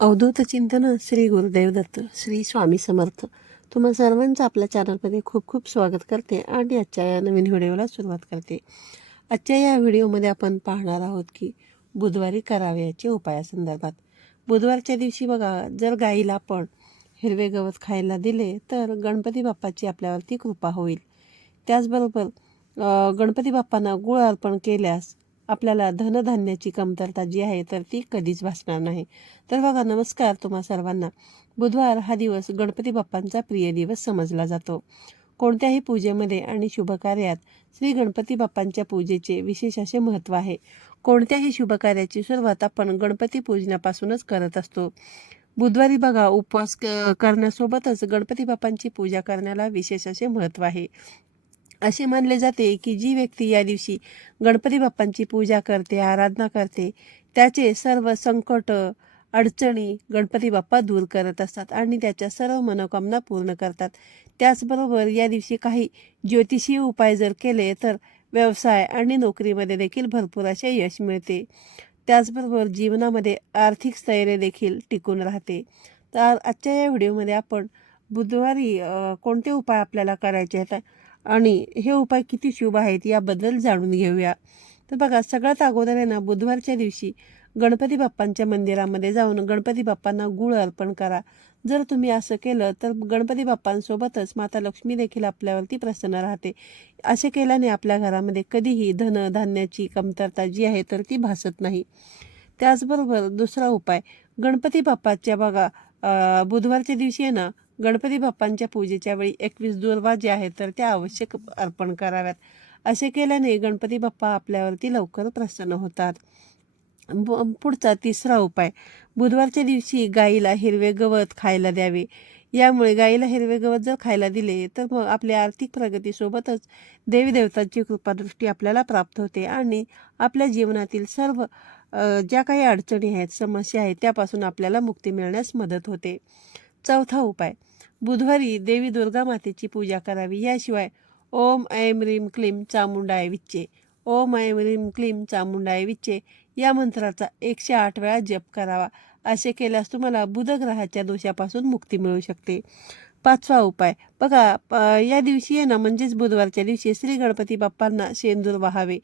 अवधूत चिंतन श्री गुरुदेव दत्त श्री स्वामी समर्थ. तुम्हा सर्वांचं आपल्या चॅनलमध्ये खूप खूप स्वागत करते आणि आजच्या या नवीन व्हिडिओला सुरुवात करते. आजच्या या व्हिडिओमध्ये आपण पाहणार आहोत की बुधवारी करावयाचे उपायासंदर्भात. बुधवारच्या दिवशी बघा जर गाईला आपण हिरवे गवत खायला दिले तर गणपती बाप्पाची आपल्यावरती कृपा होईल. त्याचबरोबर गणपती बाप्पांना गुळ अर्पण केल्यास आपल्याला धनधान्याची कमतरता जी आहे तर ती कधीच भासणार नाही. तर बघा नमस्कार तुम्हा सर्वांना. बुधवार हा दिवस गणपती बाप्पांचा प्रिय दिवस समजला जातो. कोणत्याही पूजेमध्ये आणि शुभकार्यात श्री गणपती बाप्पांच्या पूजेचे विशेष असे महत्त्व आहे. कोणत्याही शुभकार्याची सुरुवात आपण गणपती पूजनापासूनच करत असतो. बुधवारी बघा उपवास क- करण्यासोबतच गणपती बाप्पांची पूजा करण्याला विशेष असे महत्त्व आहे. असे मानले जाते की जी व्यक्ती या दिवशी गणपती बाप्पांची पूजा करते आराधना करते त्याचे सर्व संकट अडचणी गणपती बाप्पा दूर करत असतात आणि त्याच्या सर्व मनोकामना पूर्ण करतात. त्याचबरोबर या दिवशी काही ज्योतिषीय उपाय जर केले तर व्यवसाय आणि नोकरीमध्ये देखील भरपूर असे यश मिळते. त्याचबरोबर जीवनामध्ये आर्थिक स्थैर्य देखील टिकून राहते. तर आजच्या या व्हिडिओमध्ये आपण बुधवारी कोणते उपाय आपल्याला करायचे आहेत? आणि हे उपाय किती शुभ आहेत याबद्दल जाणून घेऊया. तर बघा सगळ्यात अगोदर आहे ना बुधवारच्या दिवशी गणपती बाप्पांच्या मंदिरामध्ये जाऊन गणपती बाप्पांना गुळ अर्पण करा. जर तुम्ही असं केलं तर गणपती बाप्पांसोबतच माता लक्ष्मी देखील आपल्यावरती प्रसन्न राहते. असे केल्याने आपल्या घरामध्ये कधीही धन धान्याची कमतरता जी आहे तर ती भासत नाही. त्याचबरोबर दुसरा उपाय गणपती बाप्पाच्या बघा बुधवारच्या दिवशी आहे ना गणपती बाप्पांच्या पूजेच्या वेळी एकवीस दुर्वा जे आहेत तर त्या आवश्यक अर्पण कराव्यात. असे केल्याने गणपती बाप्पा आपल्यावरती लवकर प्रसन्न होतात. ब- पुढचा तिसरा उपाय बुधवारच्या दिवशी गाईला हिरवे गवत खायला द्यावे. यामुळे गाईला हिरवे गवत जर खायला दिले तर मग आपल्या आर्थिक प्रगतीसोबतच देवीदेवतांची कृपादृष्टी आपल्याला प्राप्त होते आणि आपल्या जीवनातील सर्व ज्या काही अडचणी आहेत समस्या आहेत त्यापासून आपल्याला मुक्ती मिळण्यास मदत होते. चौथा उपाय. बुधवारी देवी दुर्गा मातेची पूजा करावी. याशिवाय ओम ऐम रीम क्लीम चामुंडाय विच्चे. ओम ऐम रीम क्लीम चामुंडाय विच्चे. या मंत्राचा एकशे आठ वेळा जप करावा. असे केल्यास तुम्हाला बुधग्रहाच्या दोषापासून मुक्ती मिळू शकते. पाचवा उपाय. बघा या दिवशी आहे ना म्हणजेच बुधवारच्या दिवशी श्री गणपती बाप्पांना शेंदूर वाहावे.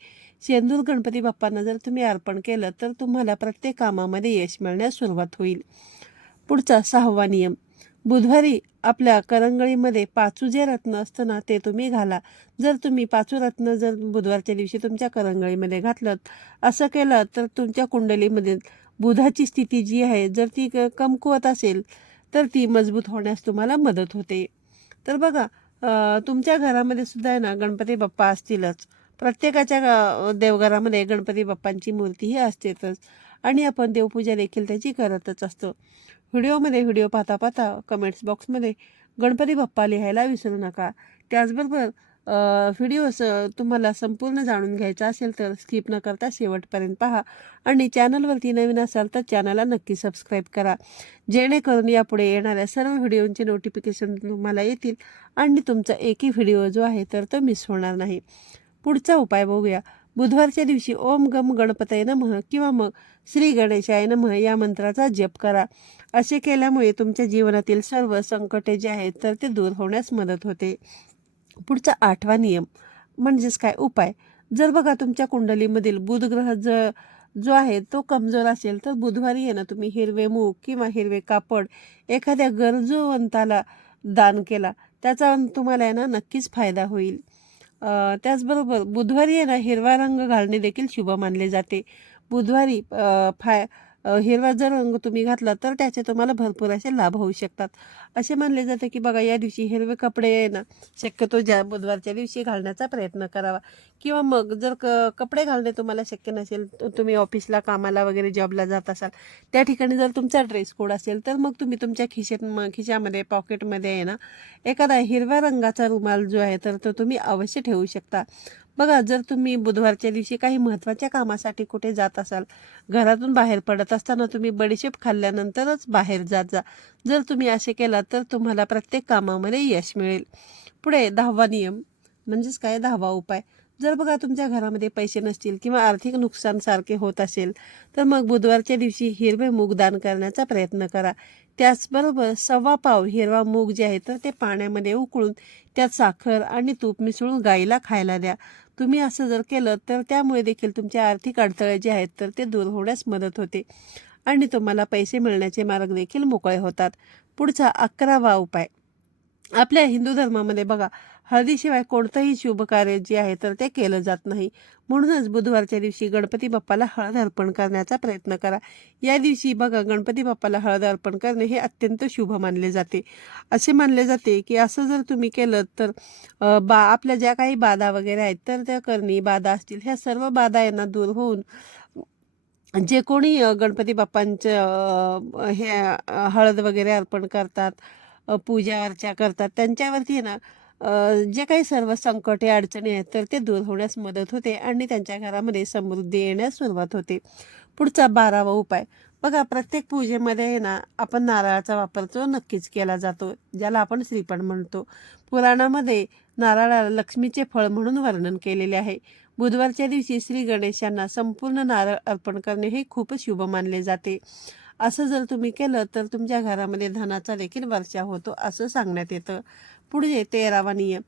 शेंदूर गणपती बाप्पांना जर तुम्ही अर्पण केलं तर तुम्हाला प्रत्येक कामामध्ये यश मिळण्यास सुरुवात होईल. पुढचा सहावा नियम. बुधवारी आपल्या करंगळीमध्ये पाचू जे रत्न असतं ना ते तुम्ही घाला. जर तुम्ही पाचू रत्न जर बुधवारच्या दिवशी तुमच्या करंगळीमध्ये घातलं असं केलं तर तुमच्या कुंडलीमध्ये बुधाची स्थिती जी आहे जर ती क- कमकुवत असेल तर ती मजबूत होण्यास तुम्हाला मदत होते. तर बघा तुमच्या घरामध्ये सुद्धा आहे ना गणपती बाप्पा असतीलच. प्रत्येकाच्या देवघरामध्ये गणपती बाप्पांची मूर्तीही असतेच आणि आपण देवपूजा देखील त्याची करतच असतो. व्हिडिओमध्ये व्हिडिओ पाहता पाहता कमेंट्स बॉक्समध्ये गणपती बाप्पा लिहायला विसरू नका. त्याचबरोबर अ, व्हिडिओ तुम्हाला संपूर्ण जाणून घ्यायचा असेल तर स्किप न करता शेवटपर्यंत पहा. आणि चॅनलवरती नवीन असाल तर चॅनलला नक्की सबस्क्राईब करा. जेणेकरून यापुढे येणाऱ्या सर्व व्हिडिओंचे नोटिफिकेशन तुम्हाला येतील आणि तुमचा एकही व्हिडिओ जो आहे तर तो मिस होणार नाही. पुढचा उपाय बघूया. बुधवारच्या दिवशी ओम गम गणपतय नमः किंवा मग श्री गणेशाय नमः या मंत्राचा जप करा. असे केल्यामुळे तुमच्या जीवनातील सर्व संकटे जे आहेत तर ते दूर होण्यास मदत होते. पुढचा आठवा नियम म्हणजेच काय? उपाय. जर बघा तुमच्या कुंडलीमधील बुध ग्रह ज जो आहे तो कमजोर असेल तर बुधवारी आहे ना तुम्ही हिरवे मूग किंवा हिरवे कापड एखाद्या गरजूवंताला दान केला त्याचा तुम्हाला आहे ना नक्कीच फायदा होईल. त्याचबरोबर बुधवारी आहे ना हिरवा रंग घालणे देखील शुभ मानले जाते. बुधवारी फाय हिरवा जर रंग तुम्ही घातला तर त्याचे तुम्हाला भरपूर असे लाभ होऊ शकतात. असे मानले जाते की बघा या दिवशी हिरवे कपडे ना शक्यतो ज्या बुधवारच्या दिवशी घालण्याचा प्रयत्न करावा. किंवा मग जर क कपडे घालणे तुम्हाला शक्य नसेल तर तुम्ही ऑफिसला कामाला वगैरे जॉबला जात असाल त्या ठिकाणी जर तुमचा ड्रेस कोड असेल तर मग तुम्ही तुमच्या खिशेत म खिशामध्ये पॉकेटमध्ये आहे ना एखादा हिरव्या रंगाचा रुमाल जो आहे तर तो तुम्ही अवश्य ठेवू शकता. बघा जर तुम्ही बुधवारच्या दिवशी काही महत्त्वाच्या कामासाठी कुठे जात असाल घरातून बाहेर पडत असताना तुम्ही बडीशेप खाल्ल्यानंतरच बाहेर जात जा. जर तुम्ही असे केला तर तुम्हाला प्रत्येक कामामध्ये यश मिळेल. पुढे दहावा नियम म्हणजेच काय? दहावा उपाय. जर बघा तुमच्या घरामध्ये पैसे नसतील किंवा आर्थिक नुकसान सारखे होत असेल तर मग बुधवारच्या दिवशी हिरवे मूग दान करण्याचा प्रयत्न करा. त्याचबरोबर सव्वा पाव हिरवा मूग जे आहे तर ते पाण्यामध्ये उकळून त्यात साखर आणि तूप मिसळून गाईला खायला द्या. तुम्ही असं जर केलं तर त्यामुळे देखील तुमचे आर्थिक अडथळे जे आहेत तर ते दूर होण्यास मदत होते. आणि तुम्हाला पैसे मिळण्याचे मार्ग देखील मोकळे होतात. पुढचा अकरावा उपाय. आपल्या हिंदू धर्मामध्ये बघा हळदीशिवाय कोणतंही शुभ कार्य जे आहे तर ते केलं जात नाही. म्हणूनच बुधवारच्या दिवशी गणपती बाप्पाला हळद अर्पण करण्याचा प्रयत्न करा. या दिवशी बघा गणपती बाप्पाला हळद अर्पण करणे हे अत्यंत शुभ मानले जाते. असे मानले जाते की असं जर तुम्ही केलं तर बा आपल्या ज्या काही बाधा वगैरे आहेत तर त्या करणी बाधा असतील ह्या सर्व बाधा यांना दूर होऊन जे कोणी गणपती बाप्पांचं हे हळद वगैरे अर्पण करतात पूजा अर्चा करतात. त्यांच्यावरती आहे ना जे काही सर्व संकटे अडचणी आहेत तर ते दूर होण्यास मदत होते आणि त्यांच्या घरामध्ये समृद्धी येण्यास सुरुवात होते. पुढचा बारावा उपाय. बघा प्रत्येक पूजेमध्ये आहे ना आपण नारळाचा वापर तो नक्कीच केला जातो ज्याला आपण श्रीपण म्हणतो. पुराणामध्ये नारळाला लक्ष्मीचे फळ म्हणून वर्णन केलेले आहे. बुधवारच्या दिवशी श्री गणेशांना संपूर्ण नारळ अर्पण करणे हे खूपच शुभ मानले जाते. असं जर तुम्ही केलं तर तुमच्या घरामध्ये धनाचा देखील वर्षा होतो असं सांगण्यात येतं. पुढे तेरावा नियम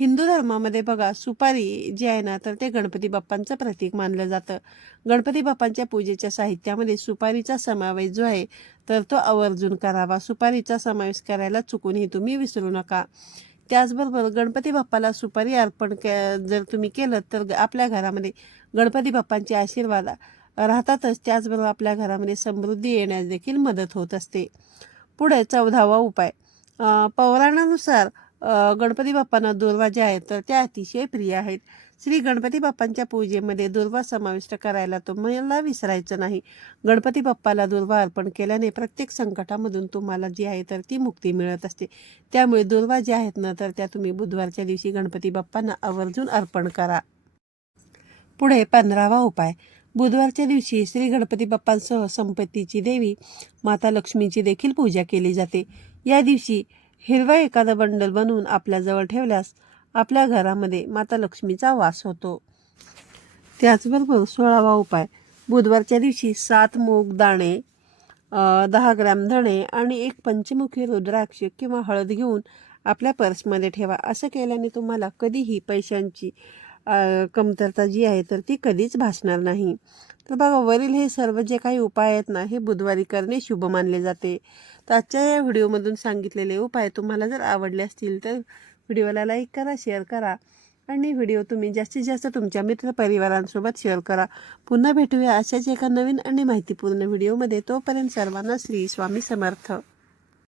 हिंदू धर्मामध्ये बघा सुपारी जे आहे ना तर ते गणपती बाप्पांचं प्रतीक मानलं जातं. गणपती बाप्पांच्या पूजेच्या साहित्यामध्ये सुपारीचा समावेश जो आहे तर तो आवर्जून करावा. सुपारीचा समावेश करायला चुकूनही तुम्ही विसरू नका. त्याचबरोबर गणपती बाप्पाला सुपारी अर्पण जर तुम्ही केलं तर ग- आपल्या घरामध्ये गणपती बाप्पांचे आशीर्वाद राहतातच. त्याचबरोबर आपल्या घरामध्ये समृद्धी येण्यास देखील मदत होत असते. पुढे चौदावा उपाय. पौराणानुसार गणपती बाप्पांना दुर्वा ज्या आहेत तर त्या अतिशय प्रिय आहेत. श्री गणपती बाप्पांच्या पूजेमध्ये दुर्वा समाविष्ट करायला तुम्हाला विसरायचं नाही. गणपती बाप्पाला दुर्वा अर्पण केल्याने प्रत्येक संकटामधून तुम्हाला जी आहे तर ती मुक्ती मिळत असते. त्यामुळे दुर्वा ज्या आहेत ना तर त्या तुम्ही बुधवारच्या दिवशी गणपती बाप्पांना आवर्जून अर्पण करा. पुढे पंधरावा उपाय. बुधवारच्या दिवशी श्री गणपती बाप्पांसह संपत्तीची देवी माता लक्ष्मीची देखील पूजा केली जाते. या दिवशी हिरवा एखादा बंडल बनवून आपल्याजवळ ठेवल्यास आपल्या घरामध्ये माता लक्ष्मीचा वास होतो. त्याचबरोबर सोळावा उपाय. बुधवारच्या दिवशी सात मूग दाणे दहा ग्रॅम धणे आणि एक पंचमुखी रुद्राक्ष किंवा हळद घेऊन आपल्या पर्समध्ये ठेवा. असं केल्याने तुम्हाला कधीही पैशांची कमतरता जी आहे तर ती कधीच भासणार नाही. तर बघा वरील हे सर्व जे काही उपाय आहेत ना हे बुधवारी करणे शुभ मानले जाते. तर आजच्या या व्हिडिओमधून सांगितलेले उपाय तुम्हाला जर आवडले असतील तर व्हिडिओला लाईक करा शेअर करा. आणि व्हिडिओ तुम्ही जास्तीत जास्त तुमच्या मित्रपरिवारांसोबत शेअर करा. पुन्हा भेटूया अशाच एका नवीन आणि माहितीपूर्ण व्हिडिओमध्ये. तोपर्यंत सर्वांना श्री स्वामी समर्थ.